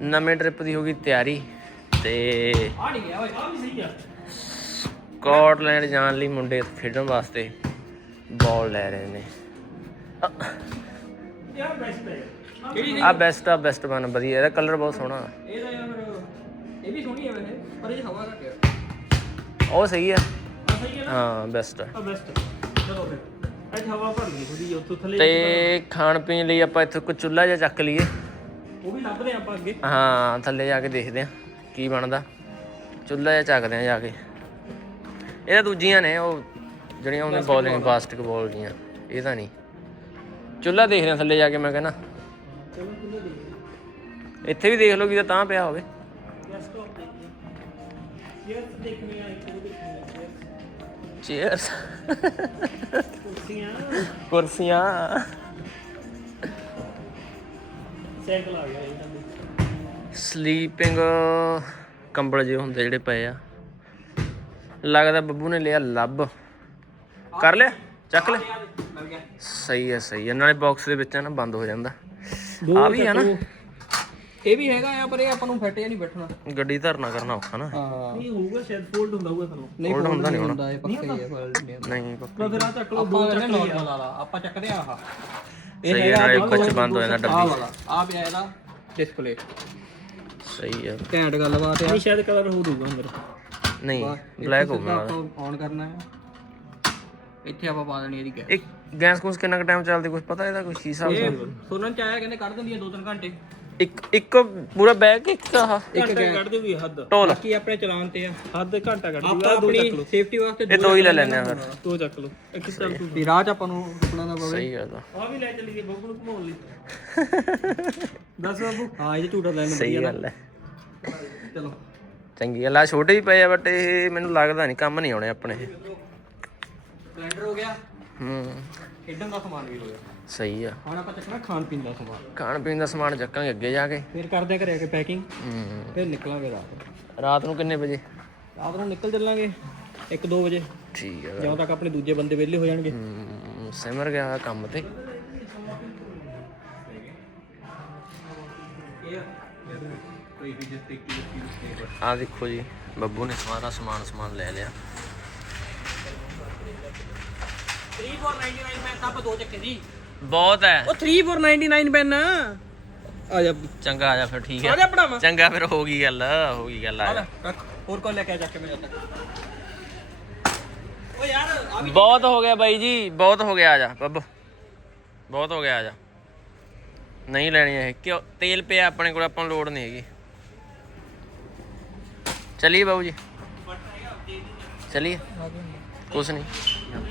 ਨਵੇਂ ਟ੍ਰਿਪ ਦੀ ਹੋ ਗਈ ਤਿਆਰੀ ਤੇ ਆ ਨਹੀਂ ਗਿਆ ਓਏ ਆ ਵੀ ਸਹੀ ਆ ਸਕਾਟਲੈਂਡ ਜਾਣ ਲਈ ਮੁੰਡੇ ਖੇਡਣ ਵਾਸਤੇ ਬਾਲ ਲੈ ਰਹੇ ਨੇ। ਯਾਰ ਬੈਸਟ ਹੈ ਕਿਹੜੀ ਆ ਬੈਸਟ ਆ ਬੈਸਟ ਬਣ ਵਧੀਆ, ਇਹਦਾ ਕਲਰ ਬਹੁਤ ਸੋਹਣਾ। ਇਹ ਯਾਰ ਇਹ ਵੀ ਸੋਹਣੀ ਹੈ ਵੈਸੇ ਪਰ ਇਹ ਹਵਾ ਘੱਟ ਆ ਉਹ ਸਹੀ ਆ। ਹੈ ਹਾਂ ਬੈਸਟ ਆ। ਆ ਬੈਸਟ ਚਲੋ ਫਿਰ ਅੱਜ ਹਵਾ ਭਰ ਗਈ ਥੋੜੀ ਉੱਥੋਂ ਥੱਲੇ ਤੇ ਖਾਣ ਪੀਣ ਲਈ ਆਪਾਂ ਇੱਥੋਂ ਕੋਈ ਚੁੱਲ੍ਹਾ ਜਿਹਾ ਚੱਕ ਲਈਏ। ਉਹ ਵੀ ਲੱਭਦੇ ਆਪਾਂ ਅੱਗੇ। ਹਾਂ ਥੱਲੇ ਜਾ ਕੇ ਦੇਖਦੇ ਆ ਕੀ ਬਣਦਾ। ਚੁੱਲ੍ਹਾ ਜਿਹਾ ਚੱਕਦੇ ਆ ਜਾ ਕੇ। ਇਹ ਤਾਂ ਦੂਜੀਆਂ ਨੇ ਉਹ ਜਿਹੜੀਆਂ ਉਹਨੇ ਬੋਲਿੰਗ ਬਾਸਕਟਬਾਲ ਦੀਆਂ ਇਹ ਤਾਂ ਨਹੀਂ। ਚੁੱਲ੍ਹਾ ਦੇਖਦੇ ਆ ਥੱਲੇ ਜਾ ਕੇ ਮੈਂ ਕਹਿੰਦਾ। ਚਲੋ ਇੱਥੇ ਵੀ ਦੇਖ ਲਓ ਕਿ ਤਾਂ ਪਿਆ ਹੋਵੇ। ਆ ਇੱਕ ਦੇਖਣੇ ਆ ਚੇਅਰਸ ਕੁਰਸੀਆਂ। ਕੁਰਸੀਆਂ। ਸਾਈਕਲ ਆ ਗਿਆ ਇਹਨਾਂ ਦੇ ਸਲੀਪਿੰਗ ਕੰਬਲ ਜਿਹੇ ਹੁੰਦੇ ਜਿਹੜੇ ਪਏ ਆ। ਲੱਗਦਾ ਬੱਬੂ ਨੇ ਲਿਆ ਲੱਭ। ਕਰ ਲਿਆ? ਚੱਕ ਲੈ ਸਹੀ ਹੈ ਸਹੀ ਹੈ ਨਾਲੇ ਬਾਕਸ ਦੇ ਵਿੱਚ ਆ ਨਾ ਬੰਦ ਹੋ ਜਾਂਦਾ। ਆ ਵੀ ਆ ਨਾ। ਇਹ ਵੀ ਹੈਗਾ ਆ ਪਰ ਇਹ ਆਪਾਂ ਨੂੰ ਫਿੱਟ ਜਾਂ ਨਹੀਂ ਬੈਠਣਾ। ਗੱਡੀ ਧਰਨਾ ਕਰਨਾ ਔਖਾ ਨਾ। ਹਾਂ। ਨਹੀਂ ਹੋਊਗਾ ਸ਼ਾਇਦ ਫੋਲਡ ਹੁੰਦਾ ਹੋਊਗਾ ਤੁਹਾਨੂੰ ਨਹੀਂ ਹੁੰਦਾ ਨਹੀਂ ਹੋਣਾ। ਇਹ ਪੱਕਾ ਹੀ ਹੈ ਫੋਲਡ ਨਹੀਂ ਨਹੀਂ ਪੱਕਾ ਫਿਰ ਆ। ਚੱਕ ਲਓ ਦੋ ਚੱਕ ਲਿਆ ਆਪਾਂ ਚੱਕਦੇ ਆ ਆਹ। ਸਹੀ ਹੈ ਨਾਲੇ ਵਿੱਚ ਬੰਦ ਹੋ ਜਾਂਦਾ ਆ ਡੱਬੀ। ਵਾਲਾ ਆ ਪਿਆ ਇਹਦਾ ਡਿਸਪਲੇ ਸਹੀ ਹੈ। ਘੈਂਟ ਗੱਲਬਾਤ ਆ। ਨਹੀਂ ਸ਼ਾਇਦ ਕਲਰ ਹੋ ਦੂਗਾ ਅੰਦਰ। ਨਹੀਂ ਬਲੈਕ ਹੋ ਗਿਆ ਆਪਾਂ ਔਨ ਕਰਨਾ ਹੈ। ਇੱਥੇ ਆਪਾਂ ਪਾ ਦੇਣੀ ਇਹਦੀ ਗੈਸ ਇੱਕ ਗੈਸ ਕੋਸ ਕਿੰਨਾ ਕੁ ਟਾਈਮ ਚੱਲਦੀ ਕੁਝ ਪਤਾ ਇਹਦਾ ਕੋਈ ਹਿਸਾਬ ਇਹ ਸੁਣਨ ਚ ਆਇਆ ਕਹਿੰਦੇ ਕੱਢ ਦਿੰਦੀ ਹੈ 2-3 ਘੰਟੇ। ਇੱਕ ਇੱਕ ਪੂਰਾ ਬੈਗ ਇੱਕ ਆਹ। ਇੱਕ ਕੱਢ ਦੇਊਗੀ ਹੱਦ। ਢੋਲ। ਬਾਕੀ ਆਪਣੇ ਚਲਾਨ ਤੇ ਆ। ਹੱਦ ਘੰਟਾ ਕੱਢ ਦੂਗਾ। ਆਪਣੀ ਸੇਫਟੀ ਵਾਸਤੇ ਇਹ ਦੋ ਹੀ ਲੈ ਲੈਣੇ ਆ ਫਿਰ। ਦੋ ਚੱਕ ਲਓ। ਇੱਕ ਚੱਲ ਤੂੰ ਵੀ ਰਾਹ ਚ ਆਪਾਂ ਨੂੰ ਰੁਕਣਾ ਨਾ ਪਵੇ। ਸਹੀ ਗੱਲ ਆ। ਆ ਵੀ ਲੈ ਚੱਲੀਏ ਬੱਬੂ ਨੂੰ ਘੁਮਾਉਣ ਲਈ। ਦੱਸ ਬੱਬੂ। ਹਾਂ ਇਹ ਝੂਟਾ ਲੈਣ ਸਹੀ ਗੱਲ ਹੈ ਚਲੋ। ਚੰਗੀ ਗੱਲ ਆ। ਛੋਟੇ ਵੀ ਪਏ ਆ ਬਟ ਇਹ ਮੈਨੂੰ ਲੱਗਦਾ ਨਹੀਂ ਕੰਮ ਨਹੀਂ ਆਉਣੇ ਆਪਣੇ। ਇਹ ਸਿਲੰਡਰ ਹੋ ਗਿਆ। ਹੂੰ। ਖੇਡਣ ਦਾ ਸਮਾਨ ਵੀ ਹੋ ਗਿਆ। ਸਹੀ ਆ। ਹੁਣ ਆਪਾਂ ਚੱਕਣਾ ਖਾਣ ਪੀਣ ਦਾ ਸਮਾਨ। ਖਾਣ ਪੀਣ ਦਾ ਸਮਾਨ ਚੱਕਾਂਗੇ ਅੱਗੇ ਜਾ ਕੇ। ਫਿਰ ਕਰਦੇ ਆ ਘਰੇ ਆ ਕੇ ਪੈਕਿੰਗ ਹੂੰ। ਫਿਰ ਨਿਕਲਾਂਗੇ ਰਾਤ। ਰਾਤ ਨੂੰ ਕਿੰਨੇ ਵਜੇ? ਰਾਤ ਨੂੰ ਨਿਕਲ ਚੱਲਾਂਗੇ 1-2 ਵਜੇ। ਠੀਕ ਹੈ ਜਦੋਂ ਤੱਕ ਆਪਣੇ ਦੂਜੇ ਬੰਦੇ ਵਿਹਲੇ ਹੋ ਜਾਣਗੇ। ਸਿਮਰ ਗਿਆ ਕੰਮ ਤੇ। ਆ ਦੇਖੋ ਜੀ ਬੱਬੂ ਨੇ ਸਾਰਾ ਸਮਾਨ ਸਮਾਨ ਲੈ ਲਿਆ। 3499 ਪੈਨ ਤਾਂ ਆਪਾਂ ਦੋ ਚੱਕੇ ਸੀ। ਬਹੁਤ ਹੈ। ਉਹ 3499 ਪੈਨ ਆ ਜਾ। ਚੰਗਾ ਆ ਜਾ ਫਿਰ ਠੀਕ ਆ ਜਾ ਪੜਾਵਾ ਚੰਗਾ ਫਿਰ ਹੋ ਗਈ ਗੱਲ ਹੋ ਗਈ ਗੱਲ ਆ ਜਾ। ਰੱਖ। ਹੋਰ ਕੋਈ ਲੈ ਕੇ ਜਾ ਕੇ ਮੇਰੇ ਤੱਕ ਓ ਯਾਰ ਬਹੁਤ ਹੋ ਗਿਆ ਬਾਈ ਜੀ ਬਹੁਤ ਹੋ ਗਿਆ ਆ ਜਾ ਬੱਬ। ਬਹੁਤ ਹੋ ਗਿਆ ਆ ਜਾ। ਨਹੀਂ ਲੈਣੀ ਇਹ ਕਿਉਂ? ਤੇਲ ਪਿਆ ਆਪਣੇ ਕੋਲ ਆਪਾਂ ਨੂੰ ਲੋੜ ਨਹੀਂ ਹੈਗੀ। ਚਲਿਏ ਬਾਬੂ ਜੀ। ਚਲਿਏ। ਕੁਛ ਨਹੀਂ।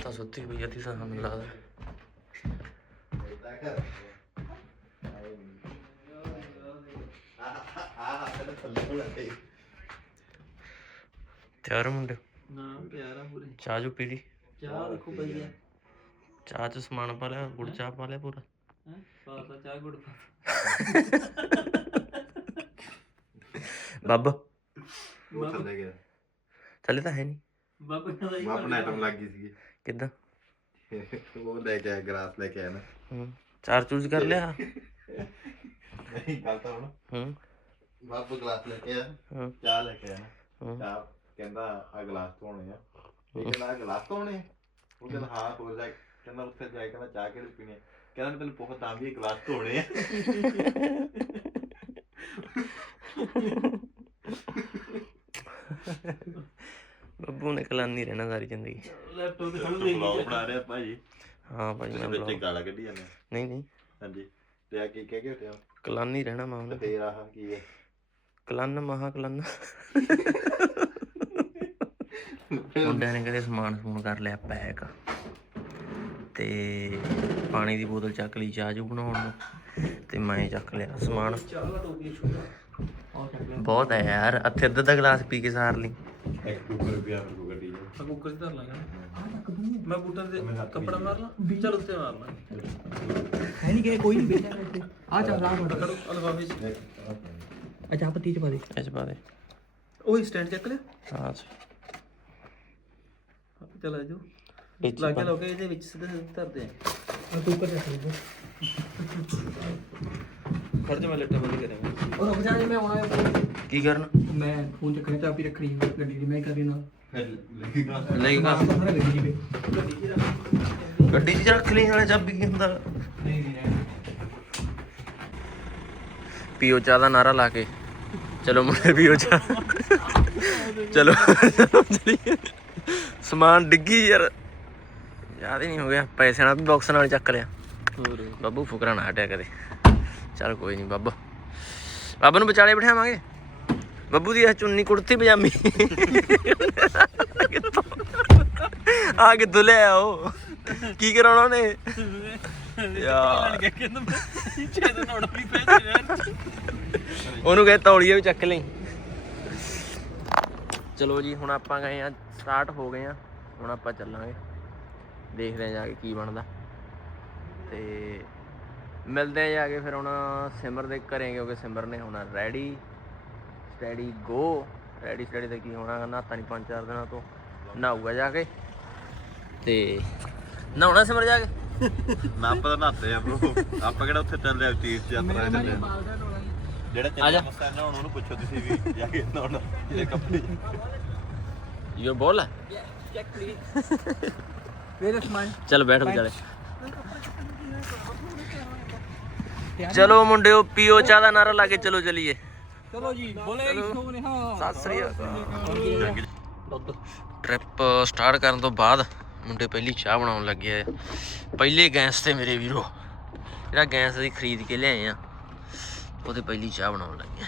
ਤਾਂ ਸੁੱਤੀ ਪਈ ਜਦੀ ਸਾਨੂੰ ਲੱਗਦਾ। ਤਿਆਰ ਹੋ ਮੁੰਡੇ? ਨਾ ਪਿਆਰਾ ਪੂਰੇ। ਚਾਹ ਜੂ ਪੀ ਲਈ? ਚਾਹ ਦੇਖੋ ਪਈ ਆ ਚਾਹ ਚ ਸਮਾਨ ਪਾ ਲਿਆ ਗੁੜ ਚਾਹ ਪਾ ਲਿਆ ਪੂਰਾ? ਹੈ? ਪਾਸਾ ਚਾਹ ਗੁੜ ਪਾ ਬੱਬ? ਉਹ ਚੱਲੇ ਗਿਆ। ਚੱਲੇ ਤਾਂ ਹੈ ਨਹੀਂ। ਬਾਬਾ ਦਾ ਹੀ ਮੈਂ ਆਪਣਾ ਆਈਟਮ ਲੱਗ ਗਈ ਸੀ ਕਿੱਦਾਂ? ਉਹ ਲੈ ਕੇ ਆਇਆ ਗਲਾਸ ਲੈ ਕੇ ਗਲਾਸ ਲੈ ਕੇ ਆਇਆ ਹੂੰ। ਚਾਹ ਲੈ ਕੇ ਆਇਆ ਨਾ। ਹੂੰ। ਚਾਹ ਕਹਿੰਦਾ ਆ ਗਲਾਸ ਧੋਣੇ ਆ। ਇਹ ਕਹਿੰਦਾ ਆਹ ਗਲਾਸ ਧੋਣੇ ਆ? ਉਹ ਕਹਿੰਦਾ ਹਾਂ ਹੋ ਜਾ ਕਹਿੰਦਾ ਉੱਥੇ ਜਾ ਕੇ ਕਹਿੰਦਾ ਚਾਹ ਕਿਹੜੇ ਪੀਣੀ ਆ? ਕਹਿੰਦਾ ਮੈਂ ਤੈਨੂੰ ਪੁੱਛ ਤਾਂ ਵੀ ਗਲਾਸ ਧੋਣੇ ਆ। ਬੱਬੂ ਨੇ ਕਲਾਨੀ ਰਹਿਣਾ ਸਾਰੀ ਜ਼ਿੰਦਗੀ ਲੈਪਟਾਪ ਤੇ ਤੂੰ ਵਲੌਗ ਬਣਾ ਰਿਹਾ ਭਾਜੀ। ਹਾਂ ਭਾਈ ਮੈਂ ਵਿੱਚ ਬਲੌਗ ਗਾਲਾਂ ਕੱਢੀ ਜਾਂਦੇ ਆ। ਨਹੀਂ ਨਹੀਂ। ਹਾਂਜੀ। ਤੇ ਆ ਕੀ ਕਹਿ ਕੇ ਹਟਿਆ ਕਲਾਨੀ ਰਹਿਣਾ ਮੈਂ ਤੇ ਉਹਨੂੰ ਫੇਰ ਆਹ ਕੀ ਹੈ? ਕਲਨ ਮਹਾ ਕਲਨ ਮੁੰਡਿਆਂ ਨੇ ਕਦੇ ਸਮਾਨ ਸਮੂਨ ਕਰ ਲਿਆ ਪੈਕ। ਤੇ ਪਾਣੀ ਦੀ ਬੋਤਲ ਚੱਕ ਲਈ ਚਾਹ ਜੂ ਬਣਾਉਣ ਨੂੰ। ਤੇ ਮੈਂ ਚੱਕ ਲਿਆ ਸਮਾਨ। ਚਾਹ ਦਾ ਟੋਪੀ ਛੋਟਾ ਆ ਚੱਕ ਲਿਆ ਬਹੁਤ ਹੈ ਯਾਰ ਅੱਥੇ ਅੱਧਾ ਅੱਧਾ ਗਲਾਸ ਪੀ ਕੇ ਸਾਰ ਲਈ। ਇੱਕ ਕੁੱਕਰ ਪਿਆ ਕੋ ਗੱਡੀ ਆ। ਕੁੱਕਰ ਚ ਧਰ ਲਾਂਗਾ ਮੈਂ ਬੂਟਾਂ ਤੇ ਕੱਪੜਾ ਮਾਰ ਲਾਂ ਚਲ ਉੱਤੇ ਮਾਰ ਲਾਂ। ਹੈ ਨਹੀਂ ਕਿ ਕੋਈ ਨਹੀਂ ਬੈਠਾ ਇੱਥੇ। ਆ ਚੱਲ ਰਾਹ ਨੂੰ ਕਰੋ ਅਲਫਾਫੇ ਚ। ਅੱਛਾ ਪੱਤੀ ਚ ਪਾ ਦੇ। ਇਸ ਬਾਰੇ ਉਹੀ ਸਟੈਂਡ ਚੱਕ ਲਿਆ। ਹਾਂ ਚਲ ਆ ਜਾਓ। 'ਚ ਲਾਗੇ ਲੋਕੇ ਇਹਦੇ ਵਿੱਚ ਸਿੱਧੇ ਸਿੱਧੇ ਧਰਦੇ ਆ। ਕੁੱਕਰ ਚੱਕ ਲਓ ਖੜ ਜਾ ਮੈਂ ਲੱਟਾ ਬੰਦ ਕਰਾਂਗਾ ਉਹ ਰੁਕ ਜਾ ਜੀ ਮੈਂ ਆਉਣਾ ਹੈ ਕੀ ਕਰਨ? ਮੈਂ ਫੋਨ ਚੱਕਣਾ ਚਾਬੀ ਰੱਖਣੀ ਹੈ ਗੱਡੀ ਦੀ ਮੈਂ ਕਰੀ ਲੱਗੇਗਾ ਲੈ ਕੇ ਮਾਰ ਤਾਂ ਗੱਡੀ ਦੀ ਗੱਡੀ 'ਚ ਰੱਖ ਲਈ ਨਾਲੇ ਚਾਬੀ ਕੀ ਹੁੰਦਾ? ਨਹੀਂ ਨਹੀਂ ਰਹਿਣ ਪੀਓ ਚਾਹ ਦਾ ਨਾਰਾ ਲਾ ਕੇ। ਚਲੋ ਮੁੰਡੇ ਪੀਓ ਚਾਹ। ਚਲੋ ਚਲੋ ਚਲੀਏ। ਸਮਾਨ ਡਿੱਗੀ ਯਾਰ। ਯਾਦ ਹੀ ਨਹੀਂ ਹੋ ਗਿਆ। ਪੈਸੇ ਨਾਲ ਵੀ ਬਾਕਸ ਨਾਲ ਚੱਕ ਲਿਆ। ਹੋਰ। ਬੱਬੂ ਫੁਕਰਾ ਨਾ ਹਟਿਆ ਕਦੇ। ਚੱਲ ਕੋਈ ਨਹੀਂ ਬੱਬਾ। ਬਾਬਾ ਨੂੰ ਵਿਚਾਲੇ ਬਿਠਾਵਾਂਗੇ। ਬੱਬੂ ਦੀ ਇਹ ਚੁੰਨੀ ਕੁੜਤੀ ਪਜਾਮੀ। ਆ ਕੇ ਲਿਆ ਉਹ ਕੀ ਕਰਾਉਣਾ ਉਹਨੇ? ਯਾਰ। ਉਹਨੂੰ ਕਹੇ ਤੌਲੀਆ ਵੀ ਚੱਕ ਲਈ। ਚਲੋ ਜੀ, ਹੁਣ ਆਪਾਂ ਗਏ ਆ ਸਟਾਰਟ ਹੋ ਗਏ ਆ। ਹੁਣ ਆਪਾਂ ਚੱਲਾਂਗੇ। ਦੇਖਦੇ ਆ ਜਾ ਕੇ ਕੀ ਬਣਦਾ। ਤੇ ਮਿਲਦੇ ਆ ਜਾ ਕੇ ਫਿਰ ਹੁਣ ਸਿਮਰ ਦੇ ਘਰੇ ਕਿਉਂਕਿ ਸਿਮਰ ਨੇ ਹੋਣਾ ਰੈਡੀ ਸਟੈਡੀ ਗੋ ਰੈਡੀ ਸਟੈਡੀ ਤੇ ਕੀ ਹੋਣਾ ਨਹਾਤਾ ਨਹੀਂ ਪੰਜ ਚਾਰ ਦਿਨਾਂ ਤੋਂ ਨਹਾਊਗਾ ਜਾ ਕੇ। ਤੇ ਨਹਾਉਣਾ ਸਿਮਰ ਜਾ ਕੇ? ਨਾ ਆਪਾਂ ਤਾਂ ਨਹਾਤੇ ਆ ਬ్రో ਆਪਾਂ ਕਿਹੜਾ ਉੱਥੇ ਚੱਲੇ ਆ ਤੀਰਥ ਯਾਤਰਾ ਚੱਲੇ ਆ। ਜਿਹੜਾ। ਚੱਲੇ ਮਸਾ ਨਾ ਉਹਨੂੰ ਪੁੱਛੋ ਤੁਸੀਂ ਵੀ ਜਾ ਕੇ ਨਹਾਉਣਾ ਜਿਹੜੇ ਕੱਪੜੇ। ਯੋ ਬੋਲ ਚੈੱਕ ਪਲੀਜ਼ ਵੇਰ ਸਮਾਨ ਚੱਲ ਬੈਠ ਵਿਚਾਲੇ। ਚਲੋ ਮੁੰਡਿਓ ਪੀਓ ਚਾਹ ਦਾ ਨਾਰਾ ਲਾ ਕੇ ਚਲੋ ਚਲੀਏ। ਚਲੋ ਜੀ ਬੋਲੇ ਸੋਨੇ ਹਾਂ। ਸਤਿ ਸ੍ਰੀ ਅਕਾਲ। ਟ੍ਰਿਪ ਸਟਾਰਟ ਕਰਨ ਤੋਂ ਬਾਅਦ ਮੁੰਡੇ ਪਹਿਲੀ ਚਾਹ ਬਣਾਉਣ ਲੱਗੇ ਆ। ਪਹਿਲੇ ਗੈਸ ਤੇ ਮੇਰੇ ਵੀਰੋ ਜਿਹੜਾ ਗੈਸ ਅਸੀਂ ਖਰੀਦ ਕੇ ਲਿਆਏ ਆ ਉਹਦੇ ਪਹਿਲੀ ਚਾਹ ਬਣਾਉਣ ਲੱਗੇ ਆ।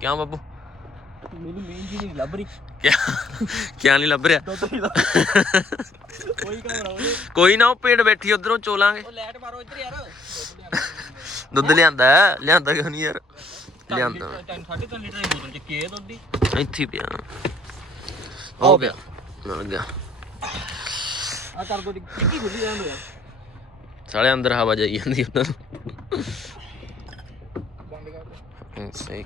ਕਿਉਂ ਬੱਬੂ ਮੈਨੂੰ ਮੇਨ ਚੀਜ਼ ਨਹੀਂ ਲੱਭ ਰਹੀ। ਕਿਆ ਕਿਆ ਨਹੀਂ ਲੱਭ ਰਿਹਾ? ਕੋਈ ਨਾ ਕੋਈ ਨਾ ਉਹ ਪੇੜ ਬੈਠੀ ਉਧਰੋਂ ਚੋਲਾਂਗੇ। ਉਹ ਲਾਈਟ ਮਾਰੋ ਇੱਧਰ ਯਾਰ। ਦੁੱਧ ਲਿਆਂਦਾ ਹੈ? ਲਿਆਂਦਾ ਕਿਉਂ ਨਹੀਂ ਯਾਰ? ਲਿਆਂਦਾ। 3.5 ਲੀਟਰ ਦੀ ਬੋਤਲ ਚੱਕੀ ਹੈ ਦੁੱਧ ਦੀ? ਇੱਥੇ ਹੀ ਪਿਆ। ਹੋ ਗਿਆ। ਮਿਲ ਗਿਆ। ਆ ਕਰ ਦੋ ਟਿੱਕੀ ਖੁੱਲੀ ਜਾਣ ਦੋ ਸਾਲੇ ਅੰਦਰ ਹਵਾ ਜਾਈ ਜਾਂਦੀ ਉਹਨਾਂ ਨੂੰ ਹਮ, ਸਹੀ।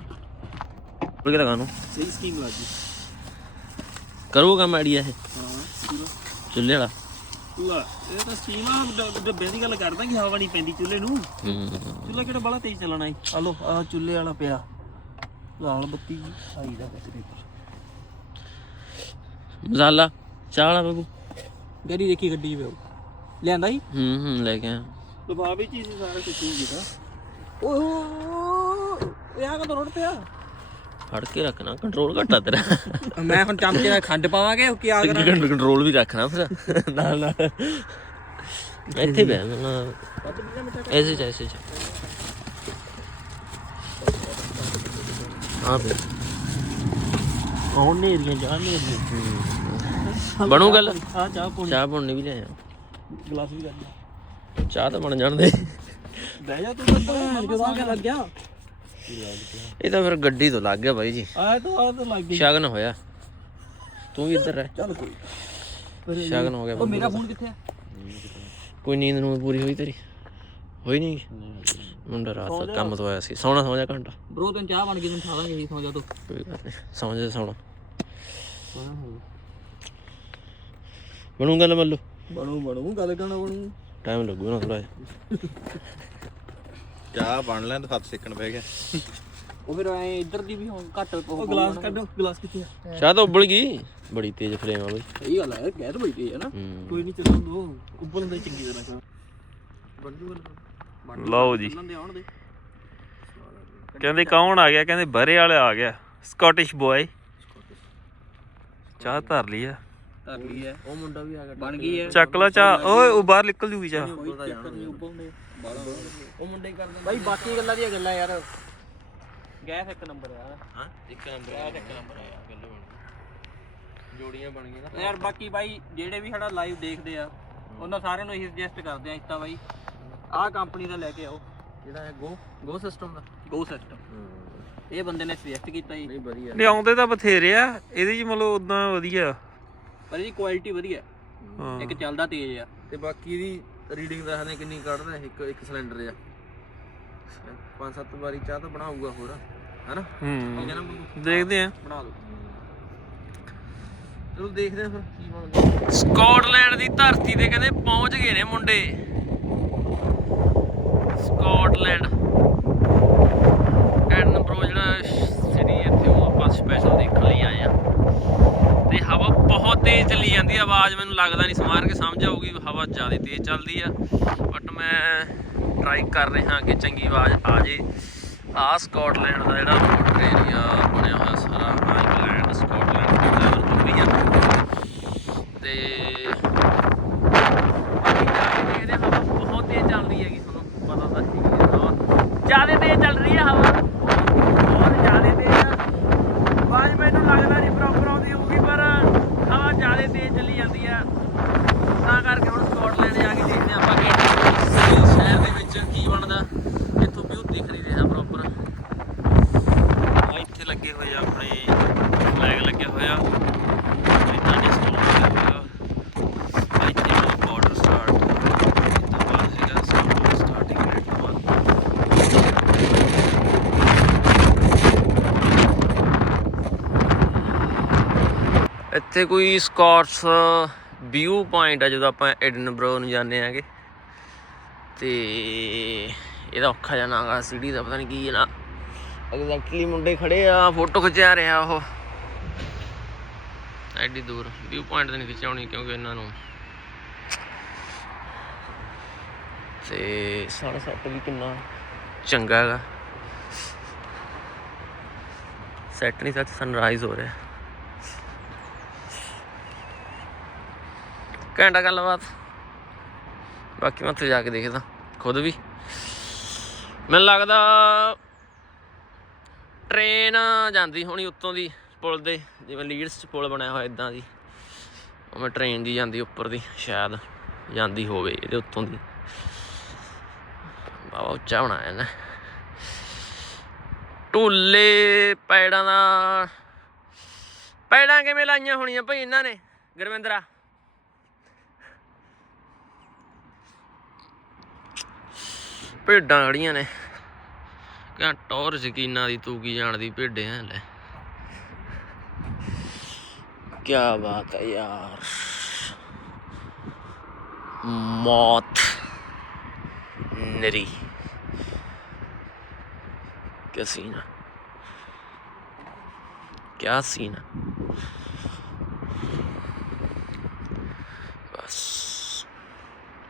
ਸਹੀ ਸਕੀਮ ਲੱਗ ਗਈ ਕਰੋ ਕੰਮ ਆਈਡੀਆ ਇਹ? ਹਾਂ ਚੁੱਲ੍ਹੇ ਵਾਲਾ। ਲਾ ਇਹ ਤਾਂ ਸਟੀਮ ਆ ਡੱਬੇ ਦੀ ਗੱਲ ਕਰਦਾ ਕਿ ਹਵਾ ਨਹੀਂ ਪੈਂਦੀ ਚੁੱਲ੍ਹੇ ਨੂੰ। ਹੂੰ। ਚੁੱਲ੍ਹਾ ਕਿਹੜਾ ਬੜਾ ਤੇਜ਼ ਚੱਲਣਾ ਈ ਆ ਲੋ ਆ ਚੁੱਲ੍ਹੇ ਵਾਲਾ ਪਿਆ। ਲਾਲ ਬੱਤੀ ਜੀ ਆਈ ਦਾ ਵਿੱਚ ਮਸਾਲਾ ਚਾਹ ਵਾਲਾ ਬਾਬੂ? ਗੱਡੀ ਦੇਖੀ ਗੱਡੀ ਵੇ ਲਿਆਂਦਾ ਸੀ? ਹੂੰ ਹੂੰ ਲੈ ਕੇ ਆਇਆ ਲਫਾਫੇ ਵਿੱਚ ਹੀ ਸਾਰਾ ਕੁਝ ਹੀ ਕੀਤਾ ਓਹ ਇਹ ਆ ਕਦੋਂ ਰੁੜ ਪਿਆ? ਫੜ ਕੇ ਰੱਖਣਾ ਕੰਟਰੋਲ ਘਟਾ ਤੇਰਾ। ਮੈਂ ਹੁਣ ਚਮਚੇ ਨਾਲ ਖੰਡ ਪਾਵਾਂਗੇ ਕੀ ਆ ਕਰਾਂ ਕੰਟਰੋਲ ਵੀ ਰੱਖਣਾ ਫਿਰ ਨਾਲ ਨਾਲ। ਇੱਥੇ ਬੈ ਐਸੇ ਚ ਐਸੇ ਚ ਆ ਬੈ ਕੌਣ ਨੇ ਏਰੀਆਂ ਜਾ ਨੇ ਏਰੀਆਂ ਬਣੂ ਗੱਲ? ਆ ਚਾਹ ਪੋਣੀ। ਚਾਹ ਬਣਨੀ ਵੀ ਲੈ ਆ ਗਲਾਸ ਵੀ ਕਰ ਚਾਹ ਤਾਂ ਬਣ ਜਾਣ ਦੇ। ਬਹਿ ਜਾ ਤੂੰ ਆ ਲੱਗ ਗਿਆ। ਇਹ ਤਾਂ ਫਿਰ ਗੱਡੀ ਤੋਂ ਲੱਗ ਗਿਆ ਬਾਈ ਜੀ। ਆ ਤਾਂ ਆ ਤਾਂ ਲੱਗ ਗਈ ਸ਼ਗਨ ਹੋਇਆ। ਤੂੰ ਵੀ ਇੱਧਰ ਰਹਿ। ਚੱਲ ਕੋਈ ਸ਼ਗਨ ਹੋ ਗਿਆ ਉਹ ਮੇਰਾ ਫੋਨ ਕਿੱਥੇ ਆ? ਕੋਈ ਨੀਂਦ ਨੂੰ ਪੂਰੀ ਹੋਈ ਤੇਰੀ? ਹੋਈ ਨਹੀਂ ਮੁੰਡਾ ਰਾਤ ਦਾ ਕੰਮ ਤੋਂ ਆਇਆ ਸੀ। ਸੌਣਾ ਸੌਂ ਜਾ ਘੰਟਾ। ਬ్రో ਤੈਨੂੰ ਚਾਹ ਬਣ ਗਈ ਤੈਨੂੰ ਖਾ ਦਾਂਗੇ ਜੀ ਸੌ ਜਾ ਤੂੰ। ਕੋਈ ਗੱਲ ਨਹੀਂ ਸੌਂ ਜਾ ਸੌਣਾ। ਬਣੂ ਗੱਲ ਮੱਲੂ? ਬਣੂ ਬਣੂ ਗੱਲ ਕਰਨਾ ਬਣੂ। ਟਾਈਮ ਲੱਗੂ ਨਾ ਥੋੜਾ ਜਿਹਾ। ਚਾਹ ਬਣ ਲੈਣ ਹੱਥ ਸੇਕਣ ਬਹਿ ਗਿਆ। ਉਹ ਫਿਰ ਐ ਇੱਧਰ ਦੀ ਵੀ ਹੁਣ ਘੱਟ ਉਹ ਗਲਾਸ ਕੱਢੋ ਗਲਾਸ ਕਿੱਥੇ ਆ? ਚਾਹ ਤਾਂ ਉਬਲ ਗਈ। ਬੜੀ ਤੇਜ਼ ਫਲੇਮ ਆ ਬਈ। ਸਹੀ ਗੱਲ ਹੈ ਗੈਸ ਬੜੀ ਤੇਜ਼ ਹੈ ਨਾ। ਕੋਈ ਨਹੀਂ ਚੱਲਣ ਦੋ ਉੱਪਰ ਹੁੰਦਾ ਚੰਗੀ ਤਰ੍ਹਾਂ ਬਣ ਜੂ ਗੱਲ ਲਓ ਜੀ। ਦੇ ਦੇ। ਕਹਿੰਦੇ ਕੌਣ ਆ ਗਿਆ? ਕਹਿੰਦੇ ਬਰੇ ਵਾਲਾ ਆ ਗਿਆ। ਸਕਾਟਿਸ਼ ਬॉय ਚਾਹ ਧਰ ਲਈ ਆ। ਧਰ ਲਈ ਹੈ ਉਹ ਮੁੰਡਾ ਵੀ ਆ ਗਿਆ। ਬਣ ਗਈ ਹੈ ਚੱਕ ਲਾ ਚਾਹ। ਓਏ ਉਹ ਬਾਹਰ ਨਿਕਲ ਜੂਗੀ ਚਾਹ। ਕੋਈ ਚੱਕਰ ਨਹੀਂ ਉੱਪਰ ਉਹ ਮੁੰਡੇ ਹੀ ਕਰਦੇ ਬਾਈ ਬਾਕੀ ਗੱਲਾਂ ਦੀਆਂ ਗੱਲਾਂ ਯਾਰ। ਗੈਸ ਇੱਕ ਨੰਬਰ ਆ। ਹਾਂ ਇੱਕ ਨੰਬਰ ਆ। ਇੱਕ ਨੰਬਰ ਆ। ਗੱਲ ਬਣ ਜੋੜੀਆਂ ਬਣ ਗਈਆਂ ਨਾ। ਯਾਰ ਬਾਕੀ ਬਾਈ ਜਿਹੜੇ ਵੀ ਸਾਡਾ ਲਾਈਵ ਦੇਖਦੇ ਆ ਉਹਨਾਂ ਸਾਰਿਆਂ ਨੂੰ ਇਹੀ ਸੁਜੈਸਟ ਕਰਦੇ ਆ ਇੰਸਟਾ ਬਾਈ। ਆਹ ਕੰਪਨੀ ਦਾ ਲੈ ਕੇ ਆਓ। ਜਿਹੜਾ ਹੈ ਗੋ ਗੋ ਸਿਸਟਮ ਦਾ। ਗੋ ਸਿਸਟਮ ਇਹ ਬੰਦੇ ਨੇ ਸੁਜੈਸਟ ਕੀਤਾ ਜੀ। ਨਹੀਂ ਵਧੀਆ। ਤਾਂ ਬਥੇਰੇ ਆ। ਇਹਦੇ ਮਤਲਬ ਉਦਾਂ ਵਧੀਆ। ਪਰ ਇਹਦੀ ਕੁਆਲਿਟੀ ਵਧੀਆ। ਇੱਕ ਚੱਲਦਾ ਤੇਜ਼ ਆ। ਤੇ ਬਾਕੀ ਦੀ ਰੀਡਿੰਗ ਦੱਸਦੇ ਕਿੰਨੀ ਕੱਢਦਾ ਇੱਕ ਇੱਕ ਸਿਲੰਡਰ ਆ ਪੰਜ ਸੱਤ ਵਾਰੀ ਚਾਹ ਤਾਂ ਬਣਾਊਗਾ ਹੋਰ ਹੈਨਾ? ਹੂੰ। ਦੇਖਦੇ ਆ ਬਣਾ ਲਓ। ਚਲੋ ਦੇਖਦੇ ਆ ਫਿਰ ਕੀ ਬਣਦਾ। ਸਕਾਟਲੈਂਡ ਦੀ ਧਰਤੀ ਤੇ ਕਹਿੰਦੇ ਪਹੁੰਚ ਗਏ ਨੇ ਮੁੰਡੇ। ਲੱਗਦਾ ਨਹੀਂ ਸਮਾਰ ਕੇ ਸਮਝ ਆਊਗੀ, ਹਵਾ ਜ਼ਿਆਦਾ ਤੇਜ਼ ਚੱਲਦੀ ਆ। ਬਟ ਮੈਂ ਟਰਾਈ ਕਰ ਰਿਹਾ ਕਿ ਚੰਗੀ ਆਵਾਜ਼ ਆ ਜੇ। ਆ ਸਕਾਟਲੈਂਡ ਦਾ ਜਿਹੜਾ ਏਰੀਆ ਬਣਿਆ ਹੋਇਆ ਸਾਰਾ ਆਈਲੈਂਡ ਸਕਾਟਲੈਂਡ ਦੀ ਲੈਵਲ ਹੋ ਰਹੀ ਆ। ਤੇ ਬਾਕੀ ਹਵਾ ਬਹੁਤ ਤੇਜ਼ ਚੱਲ ਰਹੀ ਹੈਗੀ, ਤੁਹਾਨੂੰ ਪਤਾ ਤਾਂ ਹੈ ਜ਼ਿਆਦਾ ਤੇਜ਼ ਚੱਲ ਰਹੀ ਹੈ ਹਵਾ ਬਹੁਤ ਜ਼ਿਆਦਾ ਤੇਜ਼ ਆ ਆਵਾਜ਼ ਮੈਨੂੰ ਲੱਗਦਾ ਨਹੀਂ ਪ੍ਰੋਪਰ ਆਉਂਦੀ ਹੋਊਗੀ ਪਰ ਹਵਾ ਜ਼ਿਆਦਾ ਤੇਜ਼ ਚੱਲੀ ਜਾਂਦੀ ਆ ਤਾਂ ਕਰਕੇ ਹੁਣ ਸਕਾਟਲੈਂਡ ਜਾ ਕੇ ਦੇਖਦੇ ਹਾਂ ਆਪਾਂ ਕਿ ਇਸ ਸ਼ਹਿਰ ਦੇ ਵਿੱਚ ਕੀ ਬਣਦਾ ਇੱਥੋਂ ਵਿਊ ਦਿਖ ਨਹੀਂ ਰਿਹਾ ਪ੍ਰੋਪਰ ਆ ਇੱਥੇ ਲੱਗੇ ਹੋਏ ਆ ਆਪਣੇ ਫਲੈਗ ਲੱਗੇ ਹੋਇਆ ਇੰਨਾ ਡਿਸਕੋ ਲੱਗਿਆ ਹੋਇਆ ਆ ਇੱਥੇ ਉਹ ਬਾਰਡਰ ਸਟਾਰਟ ਇੱਥੇ ਬਾਅਦ ਸੀਗਾ ਸਟਾਰਟਿੰਗ ਰੇਟ ਤੋਂ ਬਾਅਦ ਇੱਥੇ ਕੋਈ ਸਕਾਟਸ ਵਿਊ ਪੁਆਇੰਟ ਆ ਜਦੋਂ ਆਪਾਂ ਐਡਨਬਰੋ ਨੂੰ ਜਾਂਦੇ ਆਂਗੇ ਤੇ ਇਹਦਾ ਔਖਾ ਜਿਹਾ ਨਾਗਾ ਸਿਟੀ ਦਾ, ਪਤਾ ਨਹੀਂ ਕੀ ਨਾ ਐਗਜ਼ੈਕਟਲੀ ਮੁੰਡੇ ਖੜੇ ਆ ਫੋਟੋ ਖਿਚਾ ਰਿਹਾ ਉਹ। ਐਡੀ ਦੂਰ ਵਿਊ ਪੁਆਇੰਟ ਤੇ ਨਹੀਂ ਖਿਚਾਉਣੀ ਕਿਉਂਕਿ ਇਹਨਾਂ ਨੂੰ। ਤੇ ਸਨਸੈਟ ਵੀ ਕਿੰਨਾ ਚੰਗਾ ਹੈਗਾ। ਸੈਟ ਨਹੀਂ ਸੱਚ ਸਨਰਾਈਜ਼ ਹੋ ਰਿਹਾ। ਘੰਟਾ ਗੱਲਬਾਤ। ਬਾਕੀ ਮੈਂ ਉੱਥੇ ਜਾ ਕੇ ਦੇਖਦਾ, ਖੁਦ ਵੀ। ਮੈਨੂੰ ਲੱਗਦਾ ਟ੍ਰੇਨ ਜਾਂਦੀ ਹੋਣੀ ਉੱਤੋਂ ਦੀ ਪੁਲ ਦੇ ਜਿਵੇਂ ਲੀਡਸ ਚ ਪੁਲ ਬਣਿਆ ਹੋਇਆ ਇਦਾਂ ਦੀ। ਉਵੇਂ ਟ੍ਰੇਨ ਦੀ ਜਾਂਦੀ ਉੱਪਰ ਦੀ, ਸ਼ਾਇਦ ਜਾਂਦੀ ਹੋਵੇ ਇਹਦੇ ਉੱਤੋਂ ਦੀ। ਬਾਬਾ ਉੱਚਾ ਬਣਾਇਆ ਨਾ ਢੋਲੇ ਪੈੜਾਂ ਦਾ ਪੈੜਾਂ ਕਿਵੇਂ ਲਾਈਆਂ ਹੋਣੀਆਂ ਭਾਈ ਇਹਨਾਂ ਨੇ, ਗੁਰਵਿੰਦਰਾ? ਭੇਡਾਂ ਖੜੀਆਂ ਨੇ। ਕਿਆ ਟੌਰ ਸਕੀਨਾਂ ਦੀ ਤੂੰ ਕੀ ਜਾਣਦੀ ਭੇਡੇ ਐ ਲੈ ਕੀ ਬਾਤ ਹੈ ਯਾਰ। ਮੌਤ। ਨਰੀ। ਕੀ ਸੀਨ ਕੀ ਸੀਨ ਬਸ।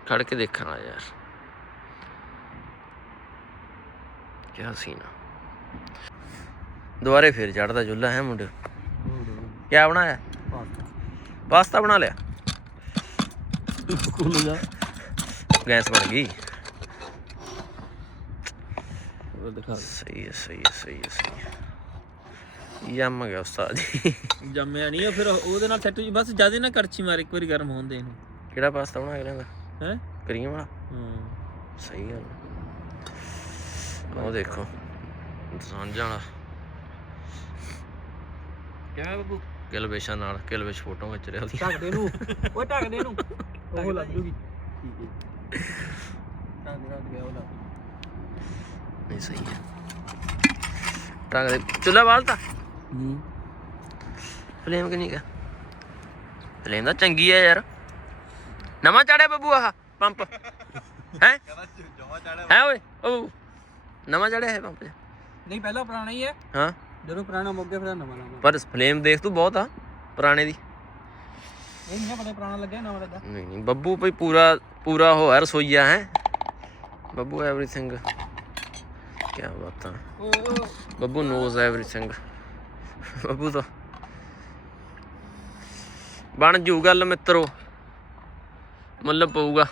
ਖੜ ਕੇ ਦੇਖਣਾ ਯਾਰ। ਕਿਆ ਸੀਨ ਦੁਬਾਰੇ ਫੇਰ ਚੜਦਾ ਚੁੱਲਾ ਹੈ ਮੁੰਡੇ। ਕਿਆ ਬਣਾਇਆ? ਪਾਸਤਾ ਬਣਾ ਲਿਆ। ਗੈਸ ਬਣ ਗਈ। ਉਹ ਦਿਖਾ ਸਹੀ ਹੈ ਸਹੀ ਹੈ ਸਹੀ ਹੈ ਸਹੀ ਹੈ। ਜੰਮ ਗਿਆ ਉਸਤਾਦ ਜੰਮਿਆ ਨਹੀਂ ਫਿਰ ਉਹਦੇ ਨਾਲ ਸੈੱਟ ਬਸ ਜ਼ਿਆਦਾ ਨਾ ਕਰਚੀ ਮਾਰ ਇੱਕ ਵਾਰੀ ਗਰਮ ਹੋਣ ਦੇ ਇਹਨੂੰ। ਕਿਹੜਾ ਪਾਸਤਾ ਬਣਾ ਕੇ ਲਿਆਂਦਾ? ਗੱਲ ਉਹ ਦੇਖੋ। ਸਾਂਝਾ ਵਾਲਾ। ਕਿਵੇਂ ਬੱਬੂ? ਕਿਲਵੇਸ਼ਾ ਨਾਲ ਕਿਲਵੇਸ਼ ਫੋਟੋ ਖਿੱਚ ਰਿਹਾ ਉਹਦੀ ਢੱਕ ਦੇ ਨੂੰ। ਓਏ ਢੱਕ ਦੇ ਨੂੰ। ਉਹ ਲੱਗ ਜੂਗੀ। ਠੀਕ ਹੈ। ਢੱਕ ਦੇ ਢੱਕ ਦੇ ਉਹ ਲੱਗ ਨਹੀਂ ਸਹੀ ਹੈ। ਦੇ ਚੁੱਲਾ ਬਾਲਤਾ? ਹੂੰ। ਫਲੇਮ ਕਿੰਨੀ ਕਾ ਫਲੇਮ ਤਾਂ ਚੰਗੀ ਆ ਯਾਰ। ਨਵਾਂ ਚੜਿਆ ਬੱਬੂ ਆਹ ਪੰਪ। ਹੈ? ਹੈ ਓਏ? ਓ ਨਵਾਂ ਚੜਿਆ ਹੈ ਪੰਪ ਨਹੀਂ ਪਹਿਲਾਂ ਪੁਰਾਣਾ ਹੀ ਹੈ। ਹਾਂ। ਜਦੋਂ ਪੁਰਾਣਾ ਮੁੱਕ ਗਿਆ ਫਿਰ ਨਵਾਂ ਲਾਵਾਂਗੇ। ਪਰ ਫਲੇਮ ਦੇਖ ਤੂੰ ਬਹੁਤ ਆ ਪੁਰਾਣੇ ਦੀ। ਇਹ ਨਹੀਂ ਪਤਾ ਪੁਰਾਣਾ ਲੱਗਿਆ ਨਵਾਂ ਲੱਗਾ ਨਹੀਂ ਨਹੀਂ ਬੱਬੂ ਭਈ ਪੂਰਾ ਪੂਰਾ ਹੋਇਆ ਰਸੋਈਆ ਹੈ। ਬੱਬੂ ਐਵਰੀਥਿੰਗ। ਕੀ ਬਾਤਾਂ। ਬੱਬੂ ਨੋਜ਼ ਐਵਰੀਥਿੰਗ ਬੱਬੂ ਤਾਂ। ਬਣ ਜੂ ਗੱਲ ਮਿੱਤਰੋ। ਮੁੱਲ ਪਊਗਾ।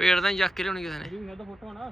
ਪੇੜ ਤਾਂ ਨੀ ਚੱਕ ਕੇ ਲਿਆਉਣੀ ਕਿਸੇ ਨੇ। ਫੋਟੋ ਨਾ